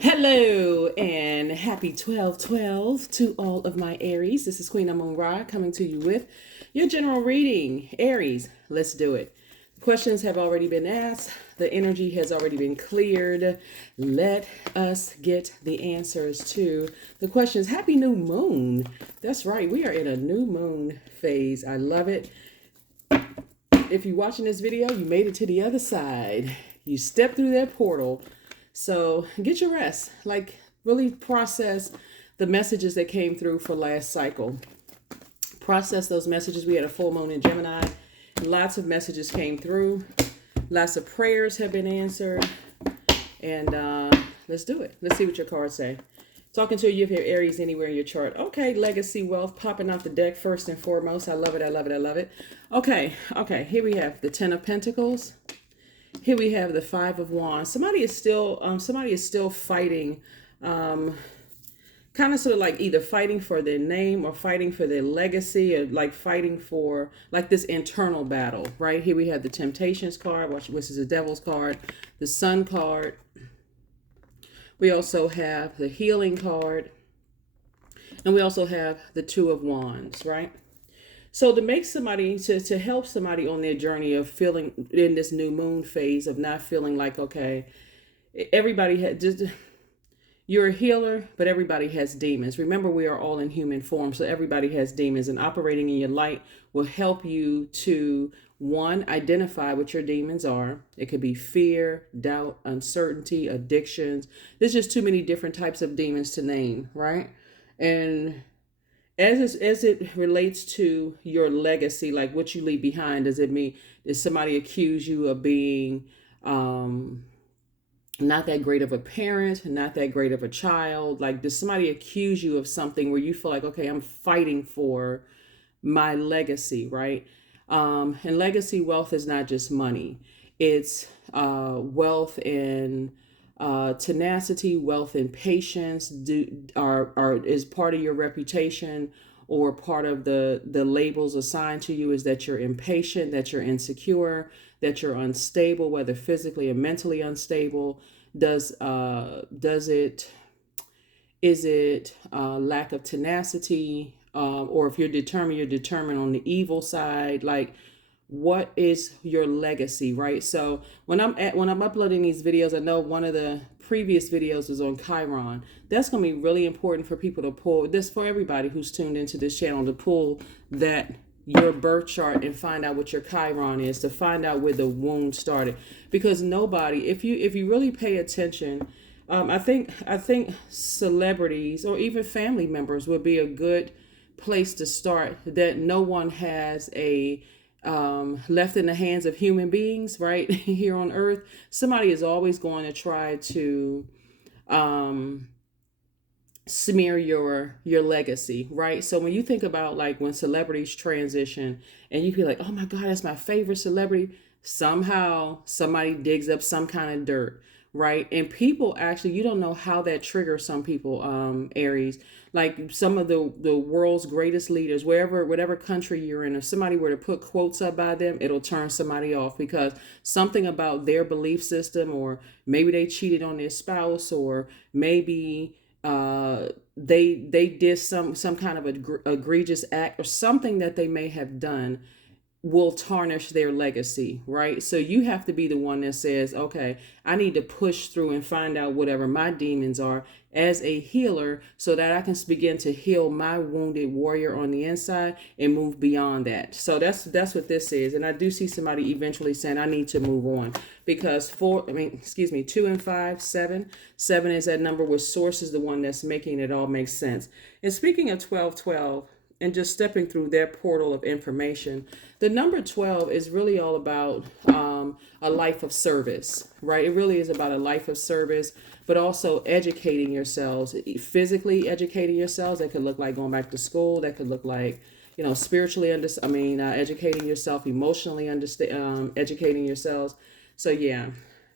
Hello and happy 12/12 to all of my Aries. This is Queen Amun Ra coming to you with your general reading. Aries, let's do it. Questions have already been asked. The energy has already been cleared. Let us get the answers to the questions. Happy new moon. That's right. We are in a new moon phase. I love it. If you're watching this video, you made it to the other side. You stepped through that portal. So get your rest. Like, really process the messages that came through for last cycle. Process those messages. We had a full moon in Gemini. Lots of messages came through. Lots of prayers have been answered. And let's do it. Let's see what your cards say. Talking to you if you have Aries anywhere in your chart. Okay, legacy wealth popping off the deck first and foremost. I love it. I love it. I love it. Okay. Here we have the Ten of Pentacles. Here we have the Five of Wands. Somebody is still fighting, kind of sort of like either fighting for their name or fighting for their legacy, or like fighting for like this internal battle, right? Here we have the Temptations card, which is the Devil's card, the Sun card. We also have the Healing card, and we also have the Two of Wands, right? So to make somebody, to help somebody on their journey of feeling in this new moon phase of not feeling like, okay, everybody had just, you're a healer, but everybody has demons. Remember, we are all in human form, so everybody has demons, and operating in your light will help you to, one, identify what your demons are. It could be fear, doubt, uncertainty, addictions. There's just too many different types of demons to name, right? And as it relates to your legacy, like what you leave behind, does somebody accuse you of being not that great of a parent, not that great of a child? Like, does somebody accuse you of something where you feel like, okay, I'm fighting for my legacy, right? And legacy wealth is not just money. It's wealth in tenacity, wealth, and patience is part of your reputation, or part of the labels assigned to you is that you're impatient, that you're insecure, that you're unstable, whether physically or mentally unstable. Is it lack of tenacity, or if you're determined on the evil side? Like, what is your legacy, right? So when I'm uploading these videos, I know one of the previous videos was on Chiron. That's going to be really important for people to pull this, for everybody who's tuned into this channel, to pull that your birth chart and find out what your Chiron is, to find out where the wound started. Because nobody, if you really pay attention, I think celebrities or even family members would be a good place to start. That no one has a left in the hands of human beings, right? Here on earth, somebody is always going to try to smear your legacy, right? So when you think about like when celebrities transition and you feel like, oh my God, that's my favorite celebrity, somehow somebody digs up some kind of dirt, right? And people actually, you don't know how that triggers some people, Aries. Like some of the world's greatest leaders, whatever country you're in, if somebody were to put quotes up by them, it'll turn somebody off because something about their belief system, or maybe they cheated on their spouse, or maybe they did some kind of egregious act, or something that they may have done will tarnish their legacy, right? So you have to be the one that says, okay, I need to push through and find out whatever my demons are as a healer, so that I can begin to heal my wounded warrior on the inside and move beyond that. So that's what this is. And I do see somebody eventually saying, I need to move on, because 2 and 5, 7 is that number where source is the one that's making it all make sense. And speaking of 12/12, and just stepping through their portal of information, the number 12 is really all about a life of service, right? It really is about a life of service, but also educating yourselves, physically educating yourselves. That could look like going back to school. That could look like, spiritually, educating yourself, emotionally, educating yourselves. So yeah,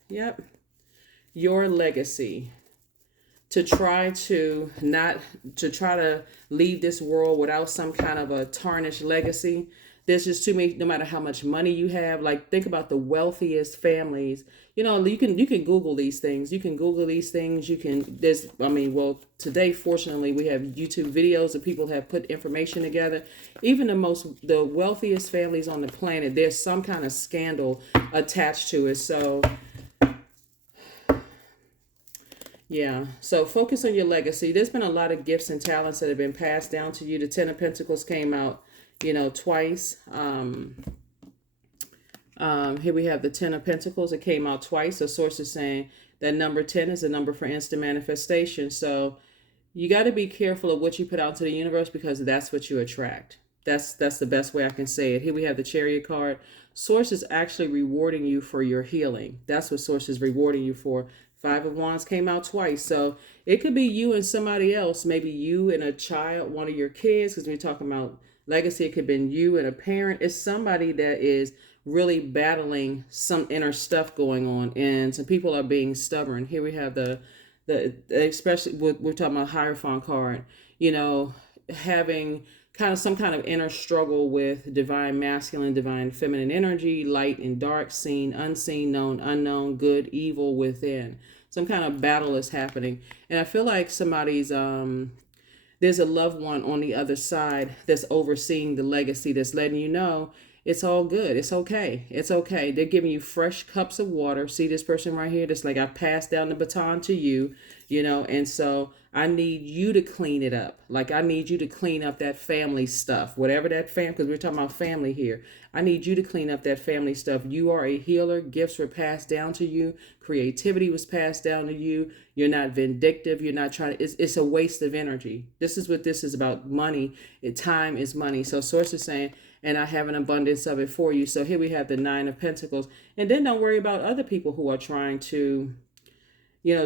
yep, your legacy. To try to leave this world without some kind of a tarnished legacy. There's just too many, no matter how much money you have. Like, think about the wealthiest families. You can Google these things. You can Google these things. Well, today, fortunately, we have YouTube videos that people have put information together. Even the wealthiest families on the planet, there's some kind of scandal attached to it. So, yeah. So focus on your legacy. There's been a lot of gifts and talents that have been passed down to you. The Ten of Pentacles came out, twice. Here we have the Ten of Pentacles. It came out twice. So source is saying that number 10 is a number for instant manifestation. So you got to be careful of what you put out to the universe, because that's what you attract. That's the best way I can say it. Here we have the Chariot card. Source is actually rewarding you for your healing. That's what Source is rewarding you for. Five of Wands came out twice. So it could be you and somebody else. Maybe you and a child, one of your kids, because we're talking about legacy. It could have been you and a parent. It's somebody that is really battling some inner stuff going on, and some people are being stubborn. Here we have the especially we're talking about Hierophant card, having kind of some kind of inner struggle with divine masculine, divine feminine energy, light and dark, seen, unseen, known, unknown, good, evil within. Some kind of battle is happening. And I feel like there's a loved one on the other side that's overseeing the legacy, that's letting you know it's all good. It's okay. It's okay. They're giving you fresh cups of water. See this person right here? That's like, I passed down the baton to you, and so I need you to clean it up. Like, I need you to clean up that family stuff, whatever that because we're talking about family here. I need you to clean up that family stuff. You are a healer. Gifts were passed down to you. Creativity was passed down to you. You're not vindictive. You're not trying to, it's a waste of energy. This is what this is about. Money. Time is money. So source is saying, and I have an abundance of it for you. So here we have the Nine of Pentacles. And then don't worry about other people who are trying to,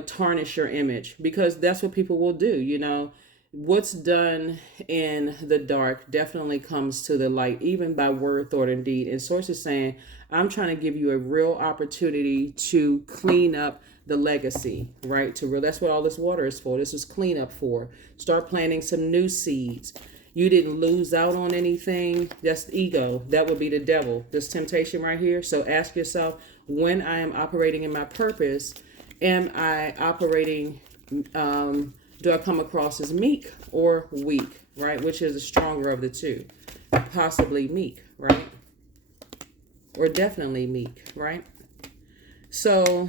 tarnish your image, because that's what people will do. What's done in the dark definitely comes to the light, even by word, thought, and deed. And source is saying, I'm trying to give you a real opportunity to clean up the legacy, right? That's what all this water is for. This is cleanup for. Start planting some new seeds. You didn't lose out on anything. That's ego. That would be the devil. This temptation right here. So ask yourself, when I am operating in my purpose, am I operating, do I come across as meek or weak, right? Which is the stronger of the two? Possibly meek, right? Or definitely meek, right? So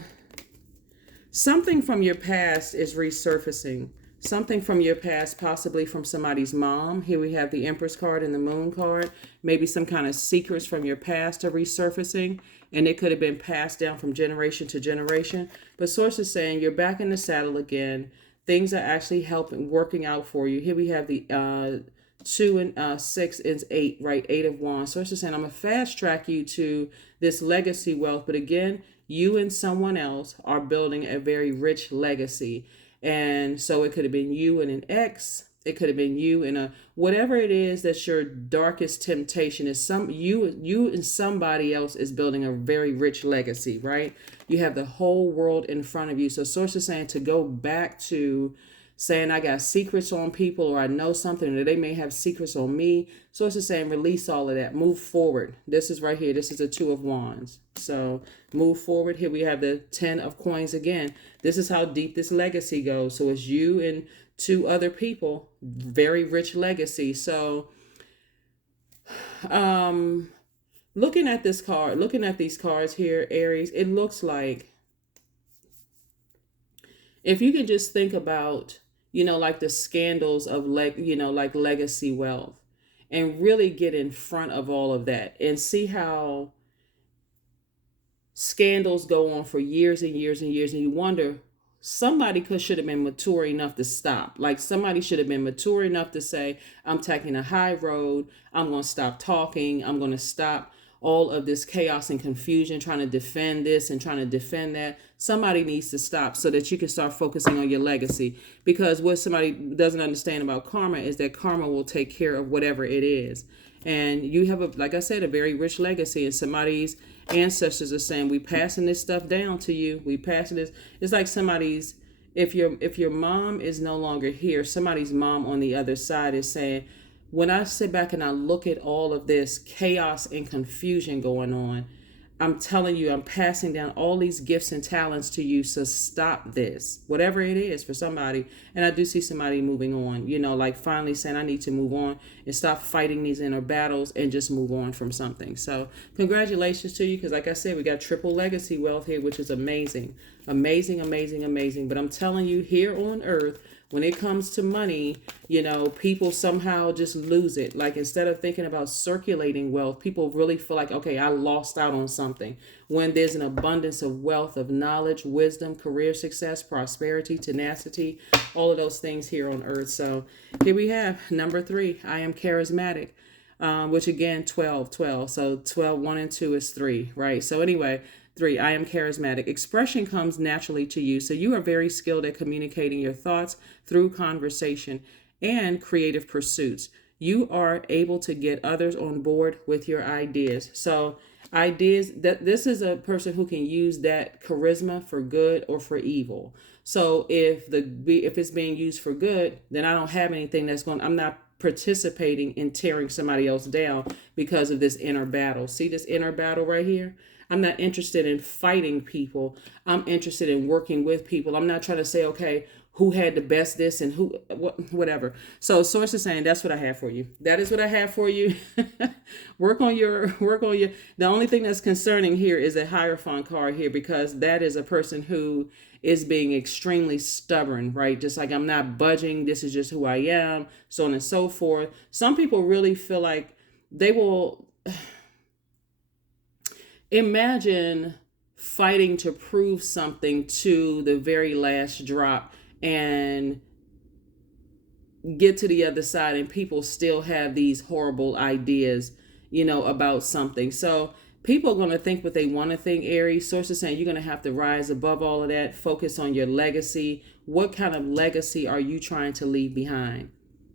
something from your past is resurfacing. Something from your past, possibly from somebody's mom. Here we have the Empress card and the Moon card. Maybe some kind of secrets from your past are resurfacing, and it could have been passed down from generation to generation. But source is saying you're back in the saddle again. Things are actually working out for you. Here we have the 2 and 6 and 8, right? 8 of Wands. Source is saying, I'm going to fast track you to this legacy wealth. But again, you and someone else are building a very rich legacy. And so it could have been you and an ex. It could have been you and whatever it is that's your darkest temptation is you and somebody else is building a very rich legacy, right? You have the whole world in front of you. So source is saying to go back to saying I got secrets on people, or I know something, or they may have secrets on me. Source is saying release all of that. Move forward. This is right here. This is the 2 of Wands. So move forward. Here we have the 10 of Coins again. This is how deep this legacy goes. So it's you and 2 other people. Very rich legacy. So looking at this card, looking at these cards here, Aries, it looks like if you can just think about, like the scandals of like legacy wealth, and really get in front of all of that and see how scandals go on for years and years and years. And you wonder, somebody should have been mature enough to stop. Like somebody should have been mature enough to say, I'm taking a high road. I'm going to stop talking. I'm going to stop all of this chaos and confusion, trying to defend this and trying to defend that. Somebody needs to stop so that you can start focusing on your legacy. Because what somebody doesn't understand about karma is that karma will take care of whatever it is. And you have, like I said, a very rich legacy, and somebody's ancestors are saying, we passing this stuff down to you. We passing this. It's like somebody's, if your mom is no longer here, somebody's mom on the other side is saying, when I sit back and I look at all of this chaos and confusion going on, I'm telling you, I'm passing down all these gifts and talents to you. So stop this, whatever it is for somebody. And I do see somebody moving on, like finally saying, I need to move on and stop fighting these inner battles and just move on from something. So congratulations to you. Because like I said, we got triple legacy wealth here, which is amazing, amazing, amazing, amazing. But I'm telling you, here on earth, when it comes to money, people somehow just lose it. Like instead of thinking about circulating wealth, people really feel like, okay, I lost out on something. When there's an abundance of wealth, of knowledge, wisdom, career success, prosperity, tenacity, all of those things here on earth. So here we have number 3, I am charismatic. Which again, 12. So 12, 1 and 2 is 3, right? So anyway, 3, I am charismatic. Expression comes naturally to you. So you are very skilled at communicating your thoughts through conversation and creative pursuits. You are able to get others on board with your ideas. So ideas, that this is a person who can use that charisma for good or for evil. So if it's being used for good, then I don't have anything I'm not participating in tearing somebody else down because of this inner battle. See this inner battle right here? I'm not interested in fighting people. I'm interested in working with people. I'm not trying to say, okay, who had the best this and who, whatever. So source is saying that's what I have for you. That is what I have for you. work on your. The only thing that's concerning here is a Hierophant card here, because that is a person who is being extremely stubborn, right? Just like, I'm not budging. This is just who I am, so on and so forth. Some people really feel like they will imagine fighting to prove something to the very last drop and get to the other side, and people still have these horrible ideas, about something. So people are going to think what they want to think, Aries. Sources saying you're going to have to rise above all of that. Focus on your legacy. What kind of legacy are you trying to leave behind?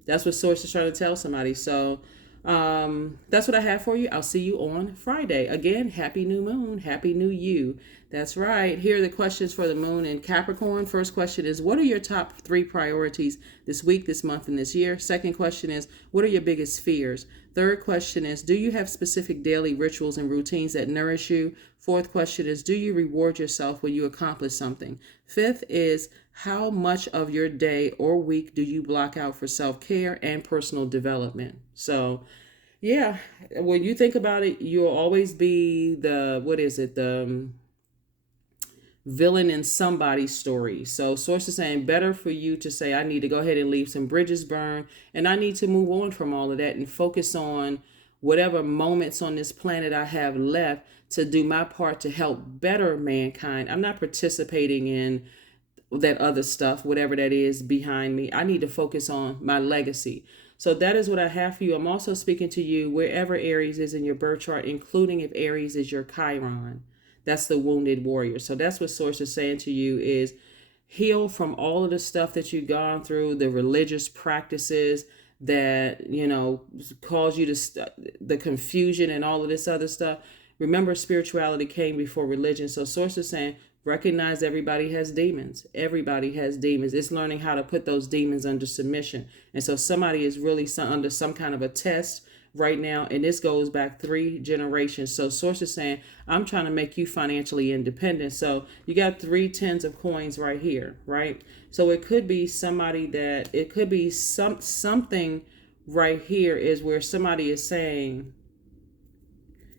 That's what Source is trying to tell somebody. So that's what I have for you. I'll see you on Friday. Again, happy new moon. Happy new you. That's right. Here are the questions for the moon in Capricorn. First question is, what are your top 3 priorities this week, this month, and this year? Second question is, what are your biggest fears? Third question is, do you have specific daily rituals and routines that nourish you? Fourth question is, do you reward yourself when you accomplish something? Fifth is, how much of your day or week do you block out for self-care and personal development? So, yeah, when you think about it, you'll always be the villain in somebody's story. So source is saying better for you to say, I need to go ahead and leave some bridges burned, and I need to move on from all of that and focus on whatever moments on this planet I have left to do my part to help better mankind. I'm not participating in that other stuff, whatever that is behind me. I need to focus on my legacy. So that is what I have for you. I'm also speaking to you wherever Aries is in your birth chart, including if Aries is your Chiron. That's the wounded warrior. So that's what Source is saying to you is heal from all of the stuff that you've gone through, the religious practices that, cause you to, the confusion and all of this other stuff. Remember, spirituality came before religion. So Source is saying, recognize everybody has demons. Everybody has demons. It's learning how to put those demons under submission. And so somebody is really under some kind of a test right now, and this goes back 3 generations. So Source is saying, I'm trying to make you financially independent. So you got 3 tens of coins right here, right? So it could be something right here is where somebody is saying,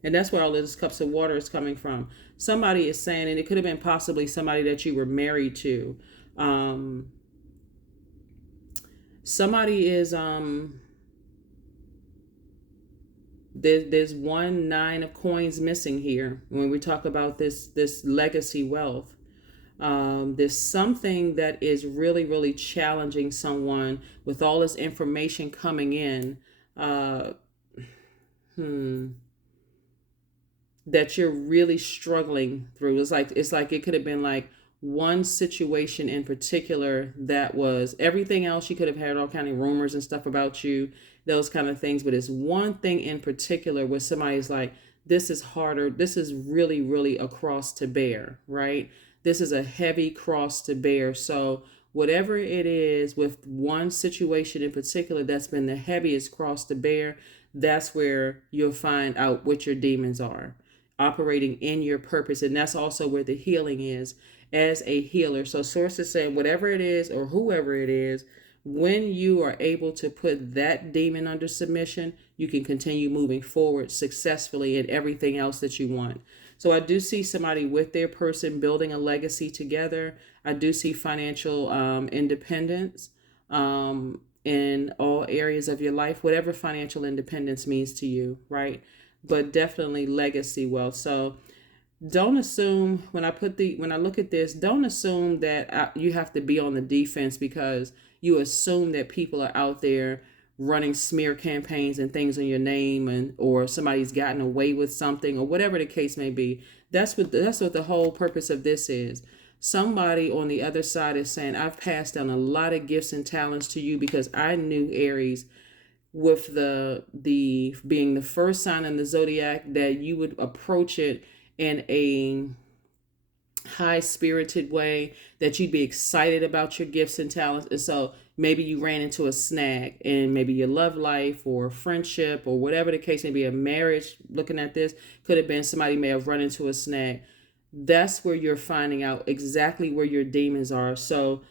and that's where all of this cups of water is coming from. Somebody is saying, and it could have been possibly somebody that you were married to. Somebody is, there's 1 9 of coins missing here when we talk about this legacy wealth. There's something that is really, really challenging someone with all this information coming in. That you're really struggling through. It's like it could have been like one situation in particular that was everything else. You could have had all kind of rumors and stuff about you, those kind of things. But it's one thing in particular where somebody's like, this is harder. This is really, really a cross to bear, right? This is a heavy cross to bear. So whatever it is with one situation in particular that's been the heaviest cross to bear, that's where you'll find out what your demons are operating in your purpose. And that's also where the healing is as a healer. So source is saying whatever it is or whoever it is, when you are able to put that demon under submission, you can continue moving forward successfully in everything else that you want. So I do see somebody with their person building a legacy together. I do see financial independence in all areas of your life, whatever financial independence means to you, right? But definitely legacy wealth. So don't assume when I look at this, don't assume that you have to be on the defense because you assume that people are out there running smear campaigns and things on your name, and or somebody's gotten away with something or whatever the case may be. That's what the whole purpose of this is. Somebody on the other side is saying, I've passed down a lot of gifts and talents to you because I knew, Aries, with the being the first sign in the zodiac, that you would approach it in a high spirited way, that you'd be excited about your gifts and talents. And so maybe you ran into a snag in maybe your love life or friendship or whatever the case may be, a marriage. Looking at this, could have been somebody may have run into a snag. That's where you're finding out exactly where your demons are. So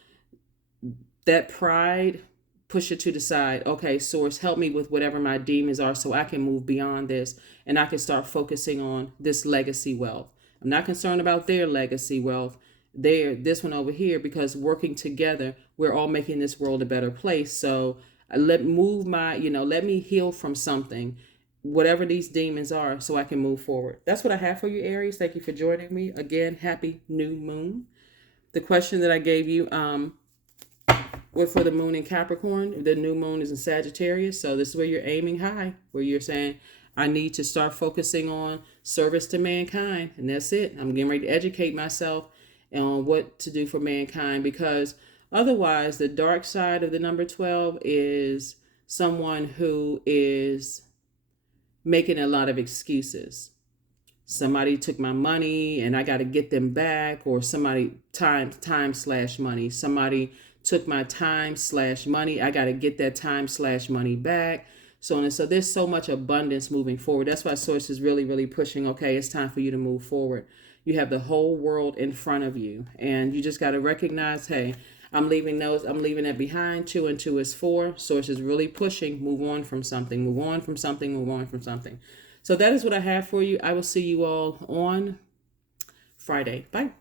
that pride, push it to the side. Okay, source, help me with whatever my demons are so I can move beyond this and I can start focusing on this legacy wealth. I'm not concerned about their legacy wealth. This one over here, because working together, we're all making this world a better place. So let me heal from something, whatever these demons are, so I can move forward. That's what I have for you, Aries. Thank you for joining me. Again, happy new moon. The question that I gave you, for the moon in Capricorn, the new moon is in Sagittarius. So this is where you're aiming high, where you're saying, I need to start focusing on service to mankind. And that's it. I'm getting ready to educate myself on what to do for mankind, because otherwise the dark side of the number 12 is someone who is making a lot of excuses. Somebody took my money and I got to get them back, or somebody time/money. Somebody took my time/money. I got to get that time/money back. So on and so there's so much abundance moving forward. That's why Source is really, really pushing. Okay, it's time for you to move forward. You have the whole world in front of you, and you just got to recognize, hey, I'm leaving that behind. 2 and 2 is 4. Source is really pushing. Move on from something. Move on from something. Move on from something. So that is what I have for you. I will see you all on Friday. Bye.